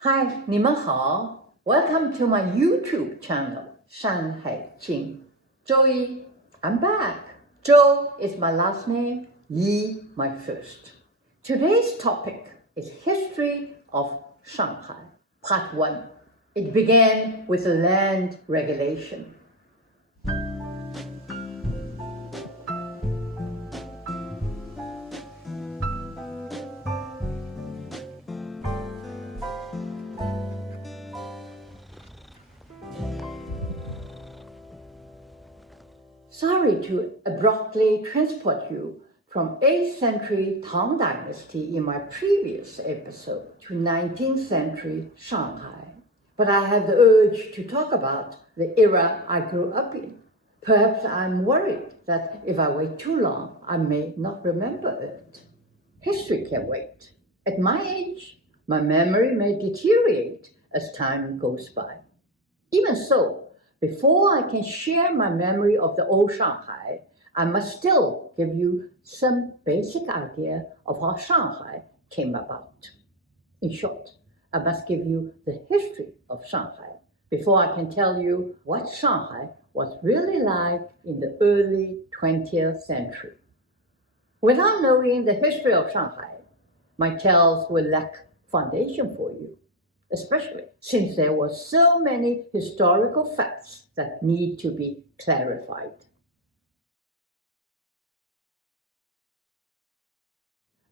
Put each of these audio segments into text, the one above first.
Hi, 你们好. Welcome to my YouTube channel, Shanghai Jing. Zhou I'm back. Zhou is my last name, Yi my first. Today's topic is History of Shanghai, Part 1. It began with the land regulation. Sorry to abruptly transport you from 8th century Tang Dynasty in my previous episode to 19th century Shanghai, but I had the urge to talk about the era I grew up in. Perhaps I'm worried that if I wait too long, I may not remember it. History can wait. At my age, my memory may deteriorate as time goes by. Even so, before I can share my memory of the old Shanghai, I must still give you some basic idea of how Shanghai came about. In short, I must give you the history of Shanghai before I can tell you what Shanghai was really like in the early 20th century. Without knowing the history of Shanghai, my tales will lack foundation for you, especially since there were so many historical facts that need to be clarified.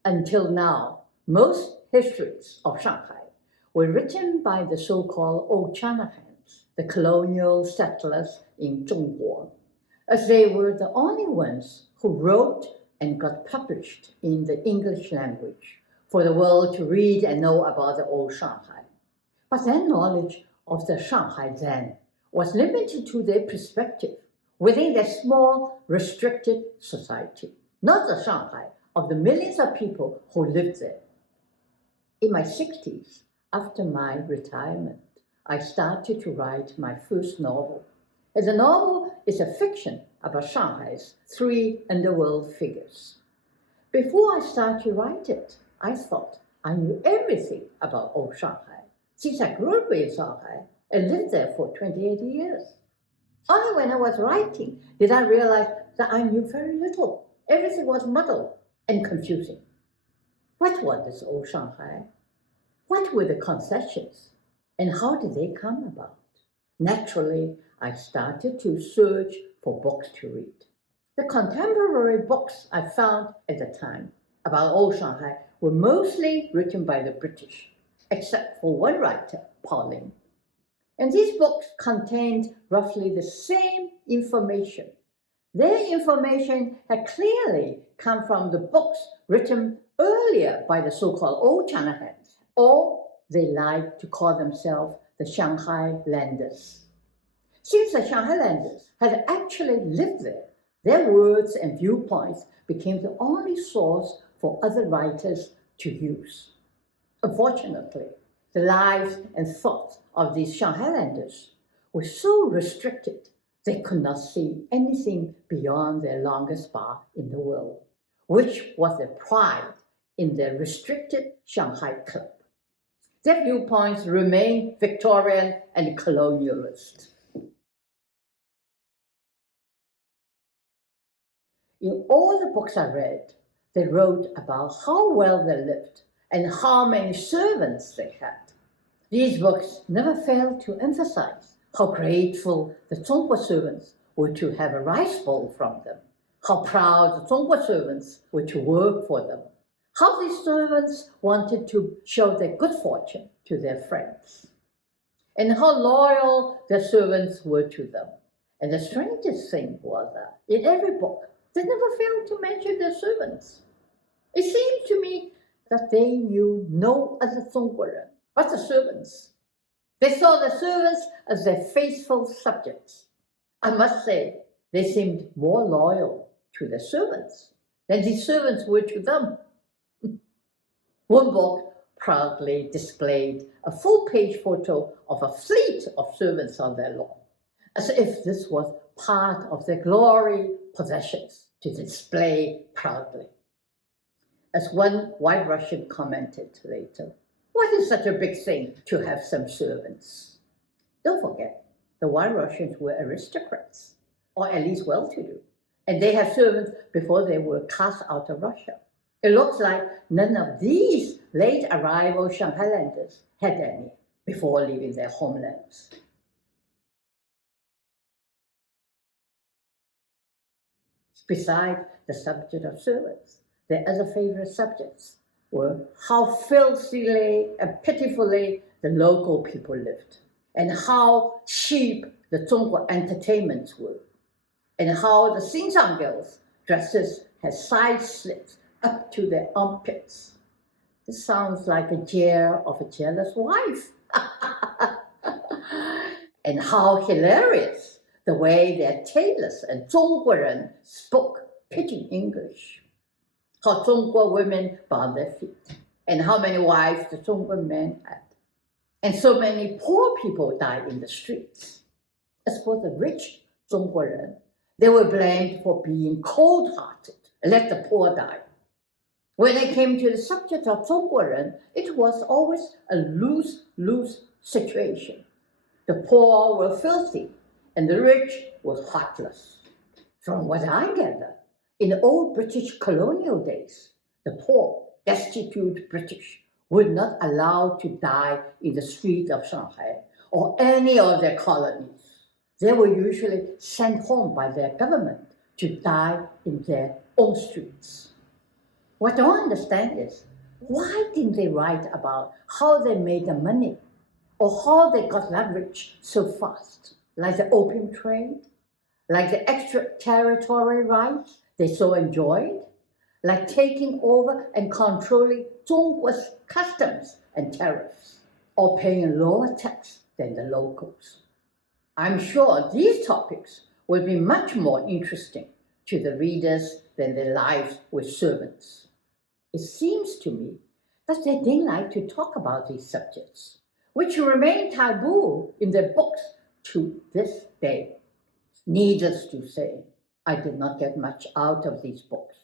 Until now, most histories of Shanghai were written by the so-called Old China hands, the colonial settlers in Zhongguo, as they were the only ones who wrote and got published in the English language for the world to read and know about the old Shanghai. But their knowledge of the Shanghai then was limited to their perspective within their small, restricted society, not the Shanghai of the millions of people who lived there. In my 60s, after my retirement, I started to write my first novel. And the novel is a fiction about Shanghai's 3 underworld figures. Before I started to write it, I thought I knew everything about old Shanghai, since I grew up in Shanghai and lived there for 28 years. Only when I was writing did I realize that I knew very little. Everything was muddled and confusing. What was this old Shanghai? What were the concessions? And how did they come about? Naturally, I started to search for books to read. The contemporary books I found at the time about old Shanghai were mostly written by the British, except for one writer, Pauline. And these books contained roughly the same information. Their information had clearly come from the books written earlier by the so-called Old China hands, or they liked to call themselves the Shanghai landers. Since the Shanghai landers had actually lived there, their words and viewpoints became the only source for other writers to use. Unfortunately, the lives and thoughts of these Shanghai landers were so restricted they could not see anything beyond their longest bar in the world, which was their pride in their restricted Shanghai club. Their viewpoints remained Victorian and colonialist. In all the books I read, they wrote about how well they lived and how many servants they had. These books never failed to emphasize how grateful the Zhongguo servants were to have a rice bowl from them, how proud the Zhongguo servants were to work for them, how these servants wanted to show their good fortune to their friends, and how loyal their servants were to them. And the strangest thing was that in every book, they never failed to mention their servants. It seemed to me that they knew no other Zhongguoren but the servants. They saw the servants as their faithful subjects. I must say, they seemed more loyal to their servants than the servants were to them. One book proudly displayed a full-page photo of a fleet of servants on their lawn, as if this was part of their glory possessions to display proudly. As one white Russian commented later, What is such a big thing to have some servants? Don't forget, the White Russians were aristocrats, or at least well-to-do, and they had servants before they were cast out of Russia. It looks like none of these late arrival Shanghailanders had any before leaving their homelands. Besides the subject of servants, their other favorite subjects were how filthily and pitifully the local people lived, and how cheap the Zhongguo entertainments were, and how the Xinjiang girls' dresses had side slits up to their armpits. This sounds like a jeer of a jealous wife. And how hilarious the way their tailors and Zhongguoren spoke pidgin English. How Zhongguo women bound their feet, and how many wives the Zhongguo men had. And so many poor people died in the streets. As for the rich Zhongguoren, they were blamed for being cold-hearted and let the poor die. When it came to the subject of Zhongguoren, it was always a lose-lose situation. The poor were filthy, and the rich were heartless. From what I gather, in the old British colonial days, the poor, destitute British were not allowed to die in the streets of Shanghai or any of their colonies. They were usually sent home by their government to die in their own streets. What I don't understand is, why didn't they write about how they made their money or how they got that rich so fast, like the opium trade, like the extraterritorial rights they so enjoyed, like taking over and controlling Zhongguo's customs and tariffs, or paying lower tax than the locals. I'm sure these topics will be much more interesting to the readers than their lives with servants. It seems to me that they didn't like to talk about these subjects, which remain taboo in their books to this day. Needless to say, I did not get much out of these books,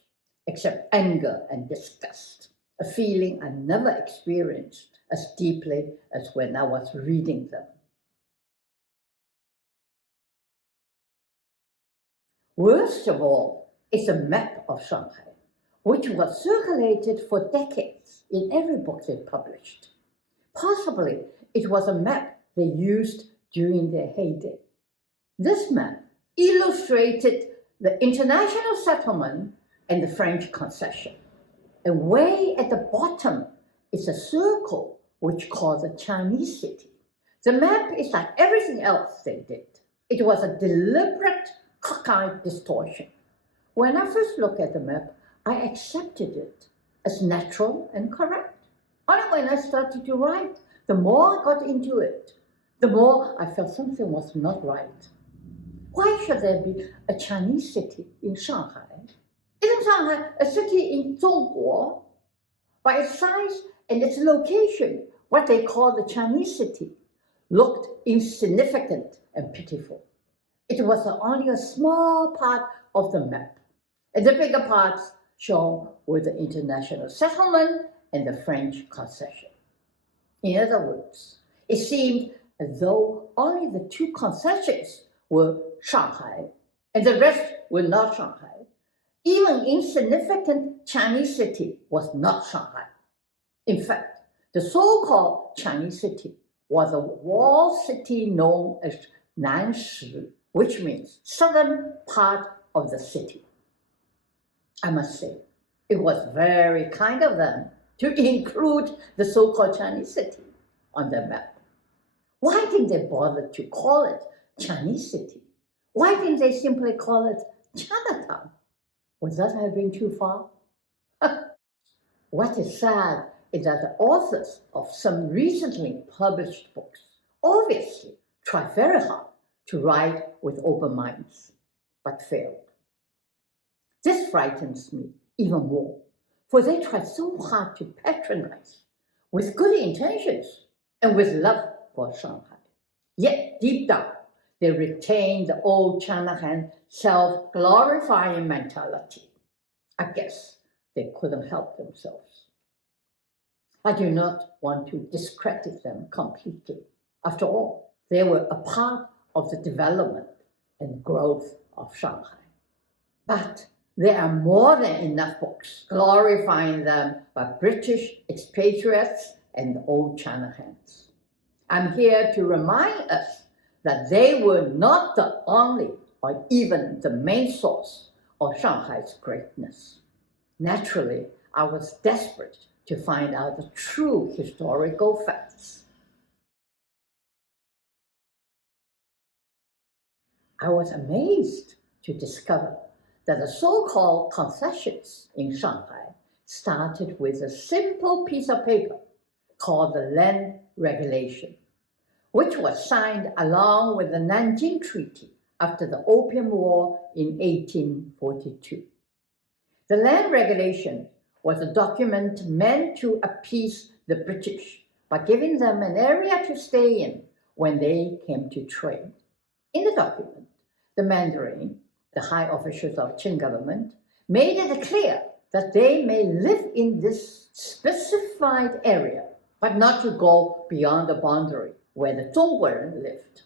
except anger and disgust, a feeling I never experienced as deeply as when I was reading them. Worst of all is a map of Shanghai, which was circulated for decades in every book they published. Possibly it was a map they used during their heyday. This map illustrated the international settlement and the French concession. And way at the bottom is a circle which called the Chinese city. The map is like everything else they did. It was a deliberate cockeyed distortion. When I first looked at the map, I accepted it as natural and correct. Only when I started to write, the more I got into it, the more I felt something was not right. Why should there be a Chinese city in Shanghai? Isn't Shanghai a city in Zhongguo? By its size and its location, what they call the Chinese city looked insignificant and pitiful. It was only a small part of the map, and the bigger parts shown were the international settlement and the French concession. In other words, it seemed as though only the two concessions were Shanghai, and the rest were not Shanghai. Even insignificant Chinese city was not Shanghai. In fact, the so-called Chinese city was a walled city known as Nanshi, which means southern part of the city. I must say, it was very kind of them to include the so-called Chinese city on their map. Why didn't they bother to call it Chinese city? Why didn't they simply call it Chinatown? Would that have been too far? What is sad is that the authors of some recently published books obviously tried very hard to write with open minds, but failed. This frightens me even more, for they tried so hard to patronize, with good intentions and with love for Shanghai. Yet deep down, they retained the old Shanahan self-glorifying mentality. I guess they couldn't help themselves. I do not want to discredit them completely. After all, they were a part of the development and growth of Shanghai. But there are more than enough books glorifying them by British expatriates and old China hands. I'm here to remind us that they were not the only or even the main source of Shanghai's greatness. Naturally, I was desperate to find out the true historical facts. I was amazed to discover that the so-called concessions in Shanghai started with a simple piece of paper called the Land Regulation, which was signed along with the Nanjing Treaty after the Opium War in 1842. The Land Regulation was a document meant to appease the British by giving them an area to stay in when they came to trade. In the document, the Mandarin, the high officials of Qing government, made it clear that they may live in this specified area, but not to go beyond the boundary where the Zhongguoren lived.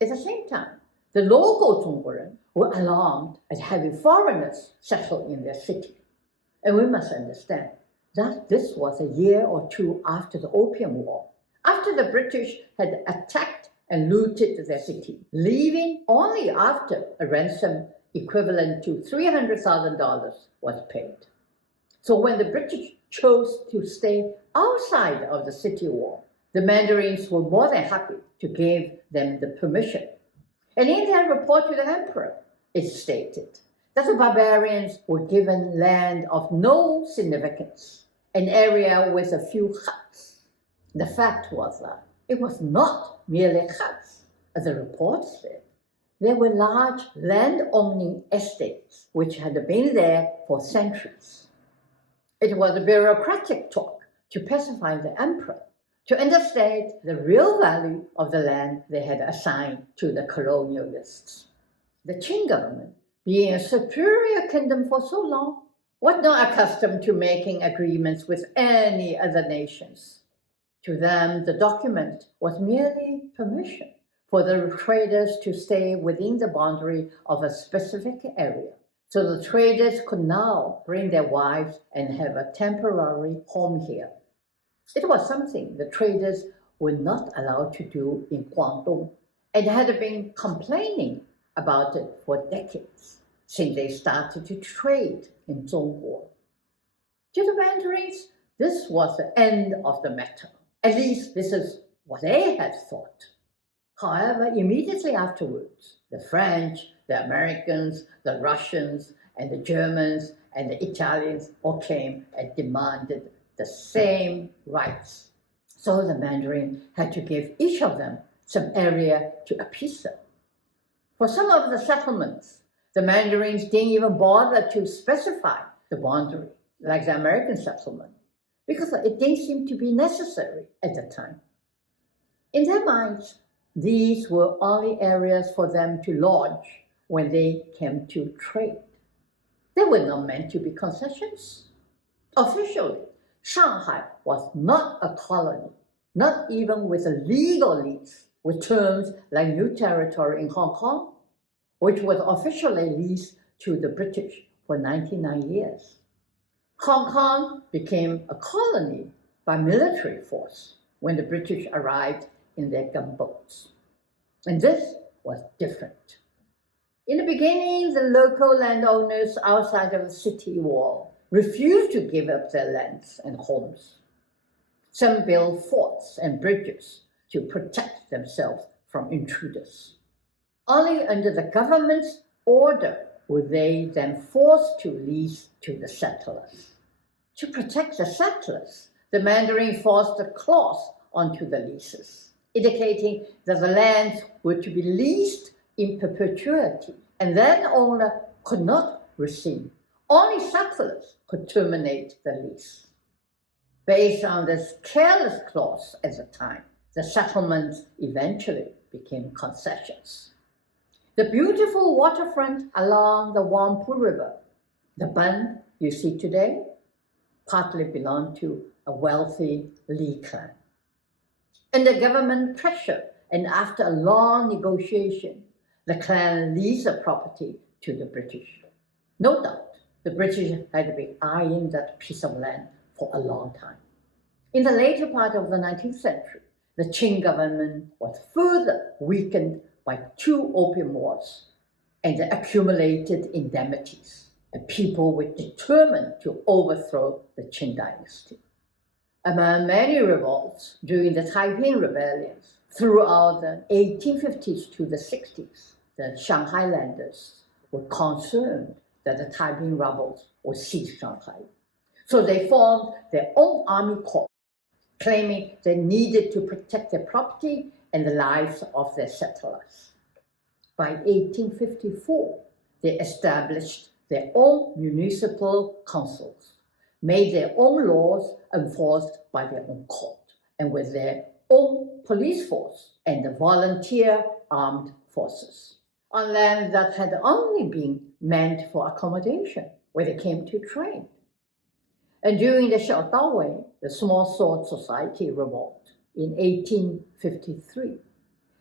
At the same time, the local Zhongguoren were alarmed at having foreigners settle in their city. And we must understand that this was a year or two after the Opium War, after the British had attacked and looted their city, leaving only after a ransom equivalent to $300,000 was paid. So when the British chose to stay outside of the city wall, the Mandarins were more than happy to give them the permission. And in their report to the emperor, it stated that the barbarians were given land of no significance, an area with a few huts. The fact was that it was not merely huts, as the report said. There were large land-owning estates which had been there for centuries. It was a bureaucratic talk to pacify the emperor, to understand the real value of the land they had assigned to the colonialists. The Qing government, being a superior kingdom for so long, was not accustomed to making agreements with any other nations. To them, the document was merely permission for the traders to stay within the boundary of a specific area. So the traders could now bring their wives and have a temporary home here. It was something the traders were not allowed to do in Guangdong and had been complaining about it for decades, since they started to trade in Zhongguo. To the Mandarins, this was the end of the matter. At least this is what they had thought. However, immediately afterwards, the French, the Americans, the Russians, and the Germans, and the Italians all came and demanded the same rights. So the Mandarin had to give each of them some area to appease them. For some of the settlements, the Mandarins didn't even bother to specify the boundary, like the American settlement, because it didn't seem to be necessary at the time. In their minds, these were only areas for them to lodge when they came to trade. They were not meant to be concessions. Officially, Shanghai was not a colony, not even with a legal lease, with terms like new territory in Hong Kong, which was officially leased to the British for 99 years. Hong Kong became a colony by military force when the British arrived in their gunboats. And this was different. In the beginning, the local landowners outside of the city wall refused to give up their lands and homes. Some built forts and bridges to protect themselves from intruders. Only under the government's order were they then forced to lease to the settlers. To protect the settlers, the Mandarin forced a clause onto the leases, indicating that the lands were to be leased in perpetuity, and landowner could not rescind. Only settlers could terminate the lease. Based on this careless clause at the time, the settlements eventually became concessions. The beautiful waterfront along the Wangpu River, the bund you see today, partly belonged to a wealthy Li clan. Under government pressure and after a long negotiation, the clan leased the property to the British. No doubt, the British had been eyeing that piece of land for a long time. In the later part of the 19th century, the Qing government was further weakened by 2 opium wars and the accumulated indemnities, and people were determined to overthrow the Qing dynasty. Among many revolts during the Taiping rebellions throughout the 1850s to the 60s, the Shanghailanders were concerned that the Taiping rebels would seize Shanghai. So they formed their own army corps, claiming they needed to protect their property and the lives of their settlers. By 1854, they established their own municipal councils, made their own laws enforced by their own court, and with their own police force and the volunteer armed forces, on land that had only been meant for accommodation, where they came to trade. And during the Xiaodao, the Small Sword Society revolt in 1853,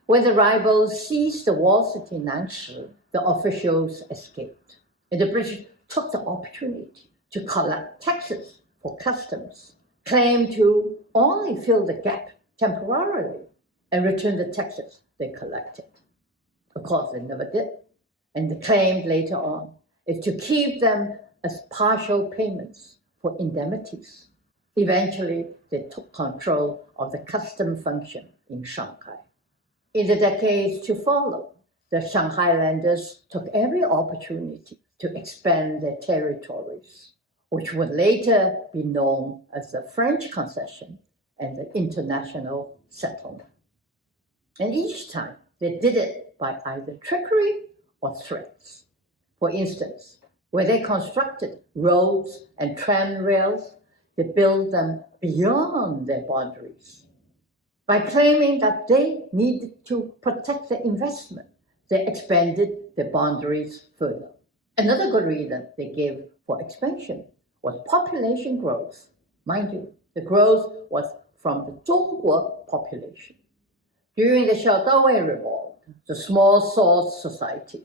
when the rebels seized the walled city Nanshi, the officials escaped, and the British took the opportunity to collect taxes for customs, claimed to only fill the gap temporarily and return the taxes they collected. Of course, they never did, and they claimed later on is to keep them as partial payments for indemnities. Eventually, they took control of the custom function in Shanghai. In the decades to follow, the Shanghailanders took every opportunity to expand their territories, which would later be known as the French concession and the international settlement. And each time, they did it by either trickery or threats. For instance, where they constructed roads and tram rails, they built them beyond their boundaries. By claiming that they needed to protect their investment, they expanded their boundaries further. Another good reason they gave for expansion was population growth. Mind you, the growth was from the Zhongguo population. During the Xiaodao revolt, the Small Sword Society,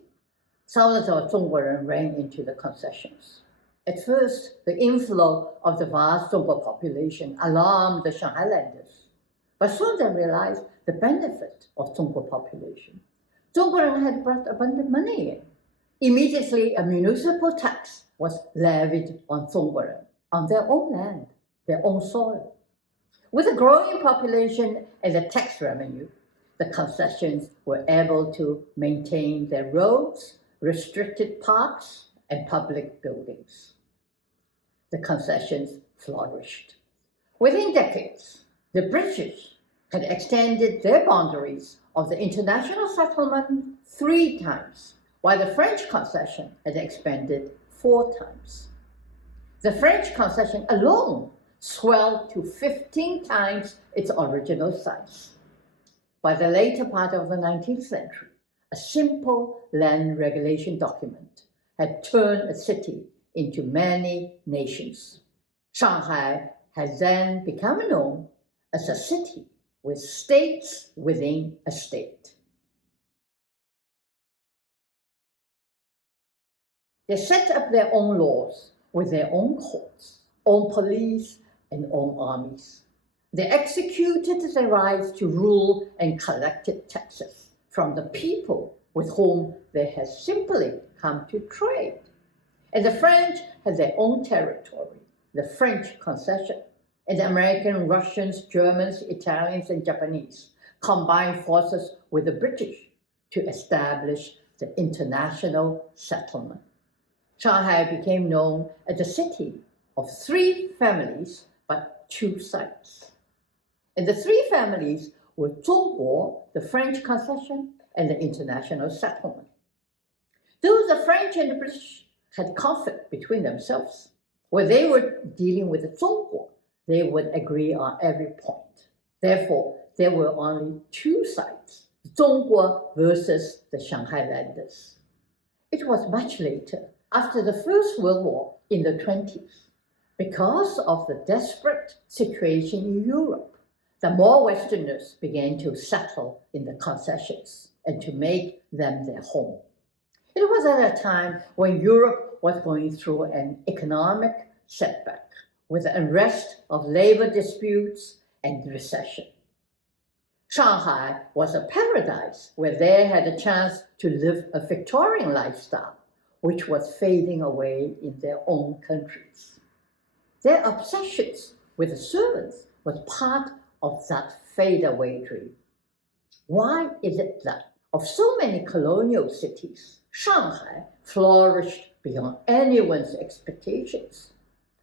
thousands of Zhongguoren ran into the concessions. At first, the inflow of the vast Zhongguo population alarmed the Shanghailanders, but soon they realized the benefit of Zhongguo population. Zhongguoren had brought abundant money in. Immediately, a municipal tax was levied on Zhongguoren, on their own land, their own soil. With a growing population and the tax revenue, the concessions were able to maintain their roads, restricted parks, and public buildings. The concessions flourished. Within decades, the British had extended their boundaries of the international settlement 3 times, while the French concession had expanded 4 times. The French concession alone swelled to 15 times its original size. By the later part of the 19th century, a simple land regulation document had turned a city into many nations. Shanghai has then become known as a city with states within a state. They set up their own laws with their own courts, own police, and own armies. They executed their rights to rule and collected taxes from the people with whom they had simply come to trade. And the French had their own territory, the French concession, and the Americans, Russians, Germans, Italians, and Japanese combined forces with the British to establish the international settlement. Shanghai became known as the city of 3 families but 2 sites. And the 3 families were Zhongguo, the French concession, and the international settlement. Though the French and the British had conflict between themselves, where they were dealing with the Zhongguo, they would agree on every point. Therefore, there were only 2 sides, Zhongguo versus the Shanghailanders. It was much later, after the First World War in the 20s, Because of the desperate situation in Europe, the more Westerners began to settle in the concessions and to make them their home. It was at a time when Europe was going through an economic setback with the unrest of labor disputes and recession. Shanghai was a paradise where they had a chance to live a Victorian lifestyle, which was fading away in their own countries. Their obsessions with the servants was part of that fade-away dream. Why is it that of so many colonial cities, Shanghai flourished beyond anyone's expectations?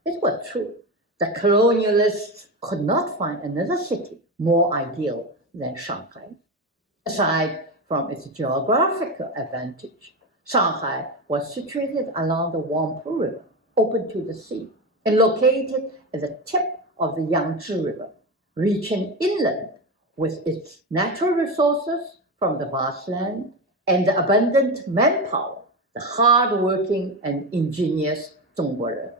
It was true that colonialists could not find another city more ideal than Shanghai. Aside from its geographical advantage, Shanghai was situated along the Wampu River, open to the sea, and located at the tip of the Yangtze River, reaching inland with its natural resources from the vast land and the abundant manpower, the hard-working and ingenious Zhongguoren.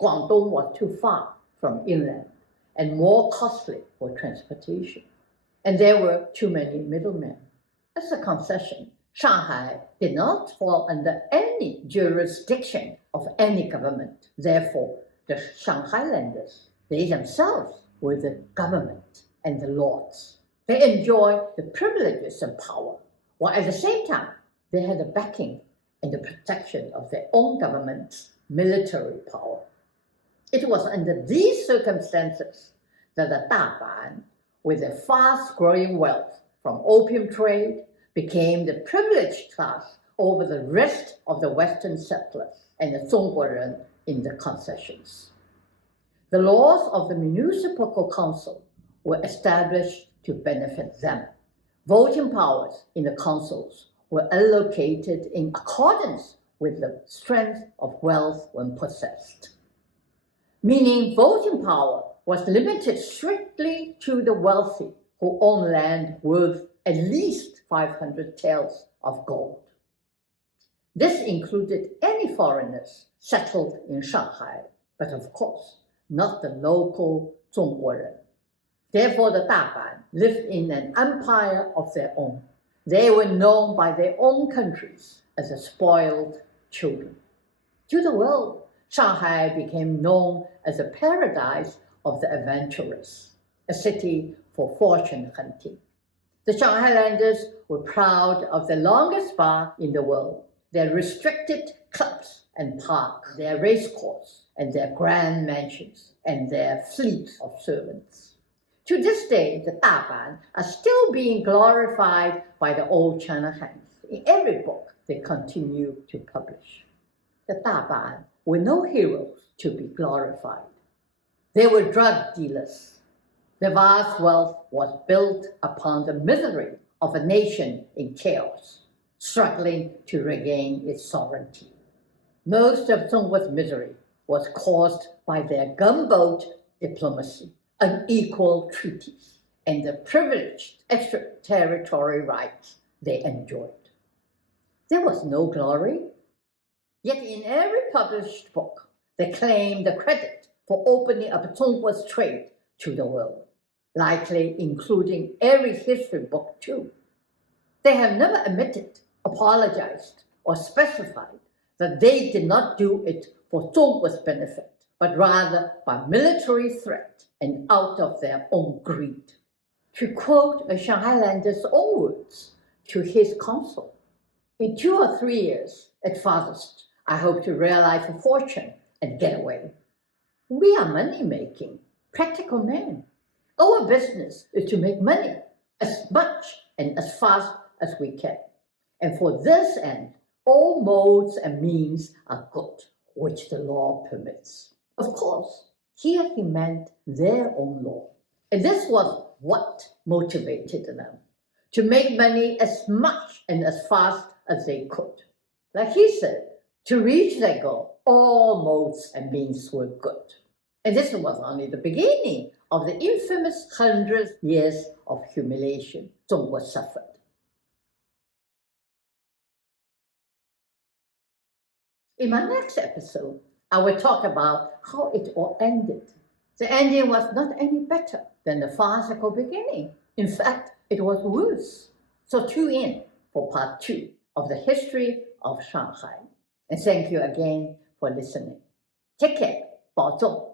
Guangdong was too far from inland and more costly for transportation, and there were too many middlemen. As a concession, Shanghai did not fall under any jurisdiction of any government. Therefore, the Shanghailanders, they themselves were the government and the lords. They enjoyed the privileges and power, while at the same time, they had the backing and the protection of their own government's military power. It was under these circumstances that the Daban, with their fast-growing wealth from opium trade, became the privileged class over the rest of the Western settlers and the Zhongguoren in the concessions. The laws of the municipal council were established to benefit them. Voting powers in the councils were allocated in accordance with the strength of wealth when possessed, meaning voting power was limited strictly to the wealthy who owned land worth at least 500 taels of gold. This included any foreigners settled in Shanghai, but of course, not the local Zhongguoren. Therefore, the Daban lived in an empire of their own. They were known by their own countries as the spoiled children. To the world, Shanghai became known as a paradise of the adventurous, a city for fortune hunting. The Shanghailanders were proud of the longest bar in the world, their restricted clubs and parks, their racecourse, and their grand mansions, and their fleet of servants. To this day, the Daban are still being glorified by the old China hands in every book they continue to publish. The Daban were no heroes to be glorified. They were drug dealers. Their vast wealth was built upon the misery of a nation in chaos, struggling to regain its sovereignty. Most of Zhongguo's misery was caused by their gunboat diplomacy, unequal treaties, and the privileged extraterritorial rights they enjoyed. There was no glory, yet in every published book, they claimed the credit for opening up Zhongguo's trade to the world, likely including every history book too. They have never admitted, apologized, or specified that they did not do it for Zhongguo's benefit, but rather by military threat and out of their own greed. To quote a Shanghailander's own words to his consul, "In 2 or 3 years, at farthest, I hope to realize a fortune and get away. We are money-making, practical men. Our business is to make money as much and as fast as we can. And for this end, all modes and means are good, which the law permits." Of course, here he meant their own law. And this was what motivated them, to make money as much and as fast as they could. Like he said, to reach their goal, all modes and means were good. And this was only the beginning of the infamous 100 years of humiliation Zhongguo suffered. In my next episode, I will talk about how it all ended. The ending was not any better than the farcical beginning. In fact, it was worse. So tune in for part 2 of the history of Shanghai. And thank you again for listening. Take care. 保重